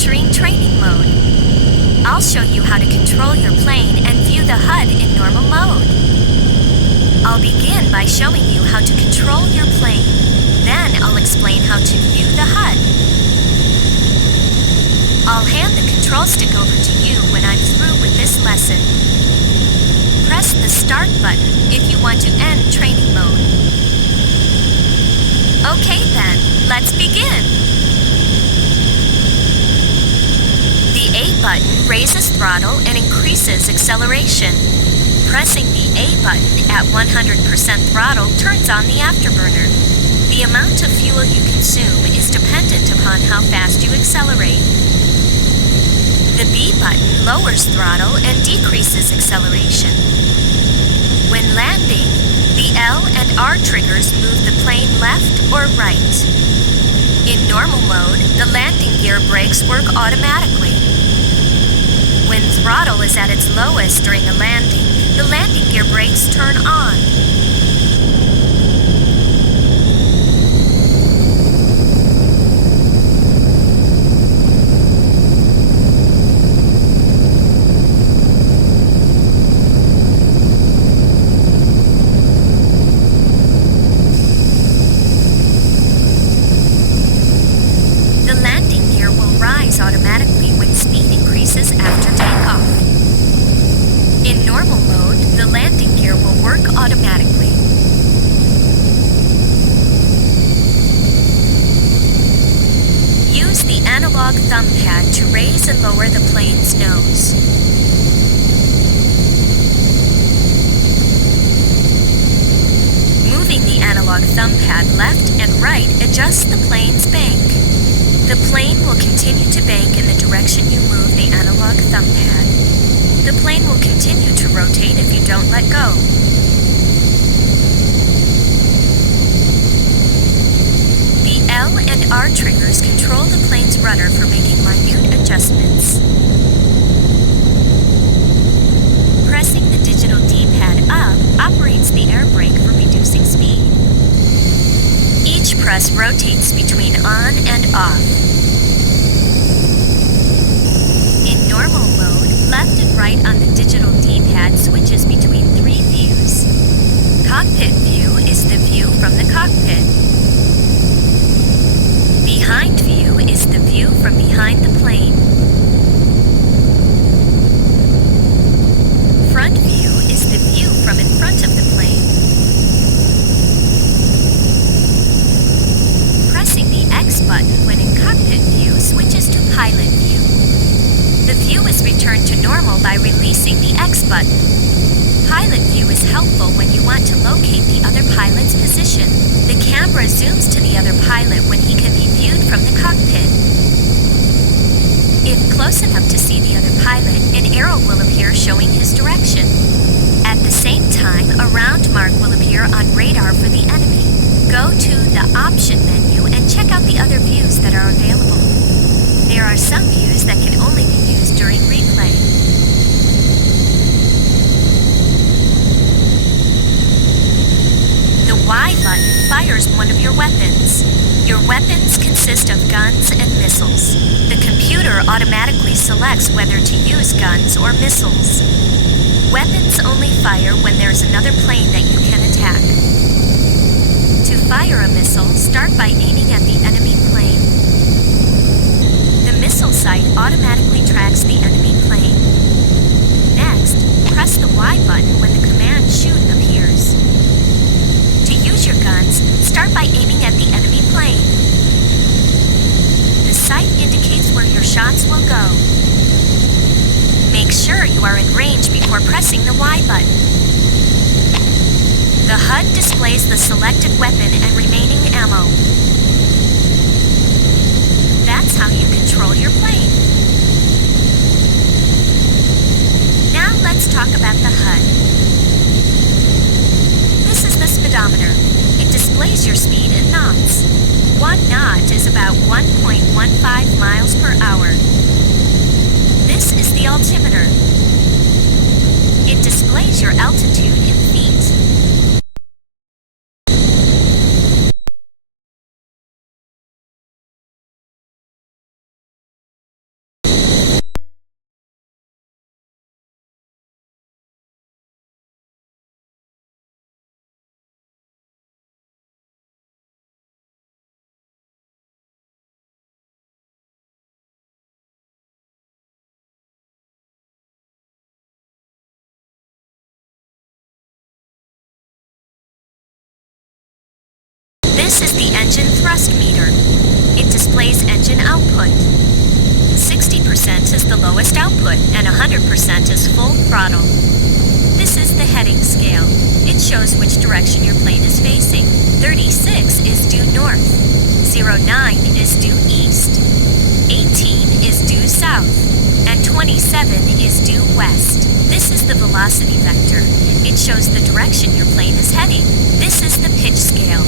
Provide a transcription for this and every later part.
entering training mode. I'll show you how to control your plane and view the HUD in normal mode. I'll begin by showing you how to control your plane. Then I'll explain how to view the HUD. I'll hand the control stick over to you when I'm through with this lesson. Press the Start button if you want to end training mode. Okay then, let's begin. The A button raises throttle and increases acceleration. Pressing the A button at 100% throttle turns on the afterburner. The amount of fuel you consume is dependent upon how fast you accelerate. The B button lowers throttle and decreases acceleration. When landing, the L and R triggers move the plane left or right. In normal mode, the landing gear brakes work automatically. When throttle is at its lowest during a landing, the landing gear brakes turn on. Automatically when speed increases after takeoff. In normal mode, the landing gear will work automatically. Use the analog thumb pad to raise and lower the plane's nose. Moving the analog thumb pad left and right adjusts the plane's bank. The plane will continue to bank in the direction you move the analog thumb pad. The plane will continue to rotate if you don't let go. The L and R triggers control the plane's rudder for making minute adjustments. Pressing the digital D-pad up operates the air brake for reducing speed. Each press rotates between on and off. In normal mode, left and right on the digital D-pad switches between three views. Cockpit view is the view from the cockpit. Behind view is the view from behind the plane. Front view is the view from in front of the plane. Pressing the X button when in cockpit view switches to pilot view. The view is returned to normal by releasing the X button. Pilot view is helpful when you want to locate the other pilot's position. The camera zooms to the other pilot when he can be viewed from the cockpit. If close enough to see the other pilot, an arrow will appear showing his direction. At the same time, a round mark will appear on radar for the enemy. Go to the Option menu and check out the other views that are available. There are some views that can only be used during replay. The Y button fires one of your weapons. Your weapons consist of guns and missiles. The computer automatically selects whether to use guns or missiles. Weapons only fire when there's another plane that you can attack. To fire a missile, start by aiming at the enemy plane. The missile sight automatically tracks the enemy plane. Next, press the Y button when the command Shoot appears. To use your guns, start by aiming at the enemy plane. The sight indicates where your shots will go. Make sure you are in range before pressing the Y button. The HUD displays the selected weapon and remaining ammo. That's how you control your plane. Now let's talk about the HUD. This is the speedometer. It displays your speed in knots. 1 knot is about 1.15 miles per hour. This is the altimeter. It displays your altitude in feet. This is the engine thrust meter. It displays engine output. 60% is the lowest output and 100% is full throttle. This is the heading scale. It shows which direction your plane is facing. 36 is due north. 09 is due east. 18 is due south. And 27 is due west. This is the velocity vector. It shows the direction your plane is heading. This is the pitch scale.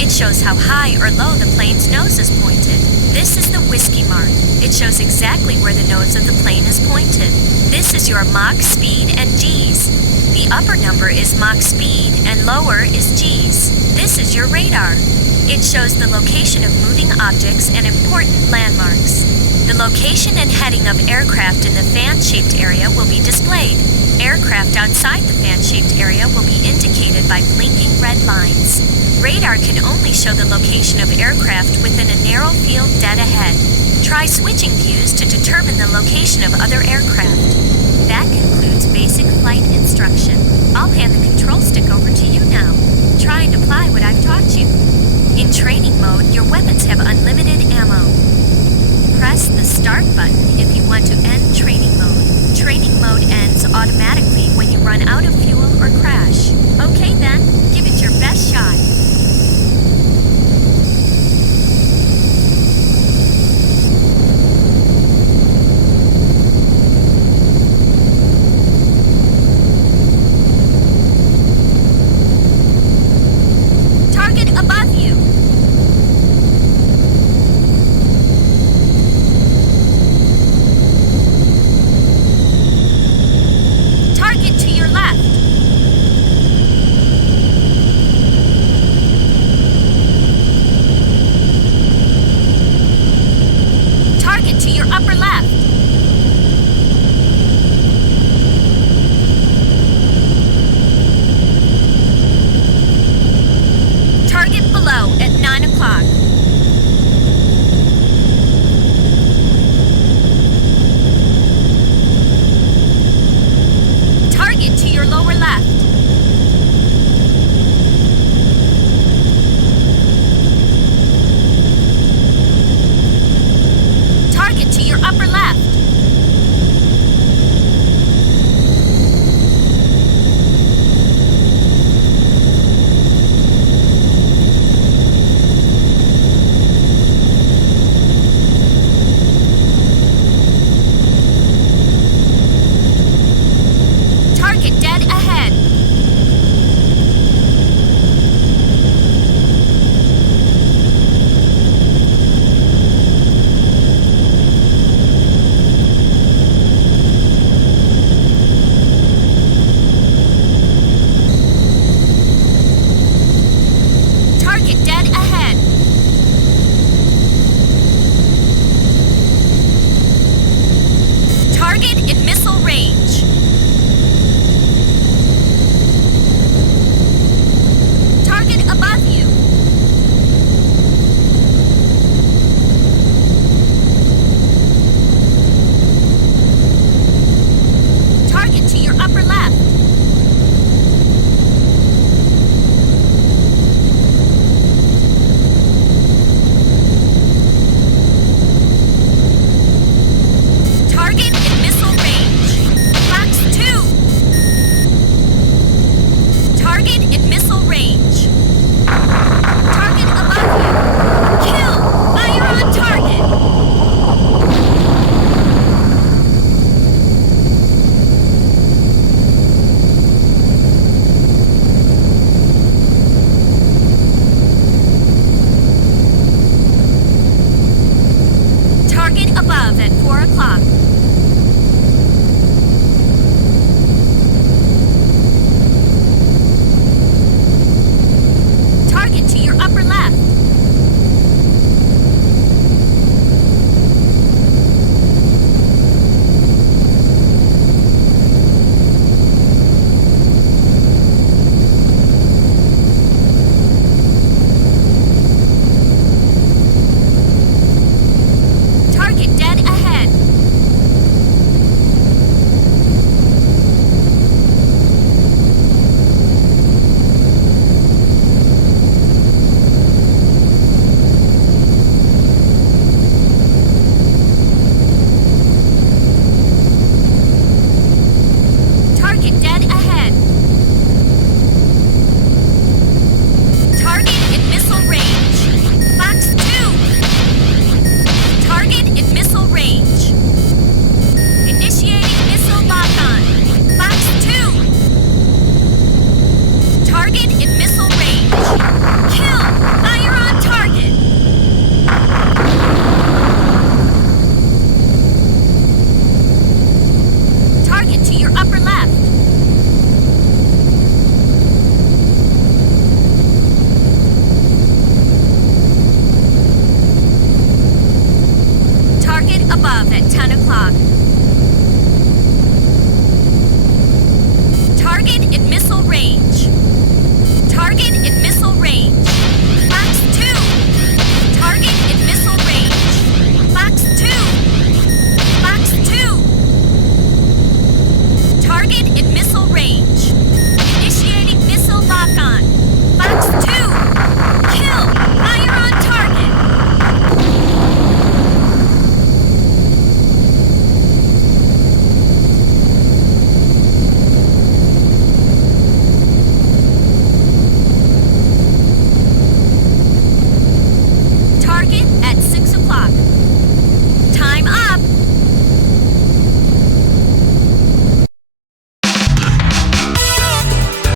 It shows how high or low the plane's nose is pointed. This is the whiskey mark. It shows exactly where the nose of the plane is pointed. This is your Mach speed and G's. The upper number is Mach speed and lower is G's. This is your radar. It shows the location of moving objects and important landmarks. The location and heading of aircraft in the fan-shaped area will be displayed. Aircraft outside the fan-shaped area will be indicated by blinking red lines. Radar can only show the location of aircraft within a narrow field dead ahead. Try switching views to determine the location of other aircraft. That concludes basic flight instruction. I'll hand the control stick over to you now. Try and apply what I've taught you. In training mode, your weapons have unlimited ammo. Press the start button if you want to end training mode. Training mode ends automatically when you run out of fuel or crash. Okay then, give it your best shot. Target above you. Target to your left. Target to your upper left. Target below at 9 o'clock. Target to your lower left. Target to your upper left. Target dead ahead. Target dead ahead. Target in missile range. Target above you. Target to your upper left. Target in missile range. Fox 2. Target in missile range. Target above you. Kill! Fire on target! Target above at 4 o'clock. Target to your upper left. Target dead ahead. above at 10 o'clock. Target in missile range.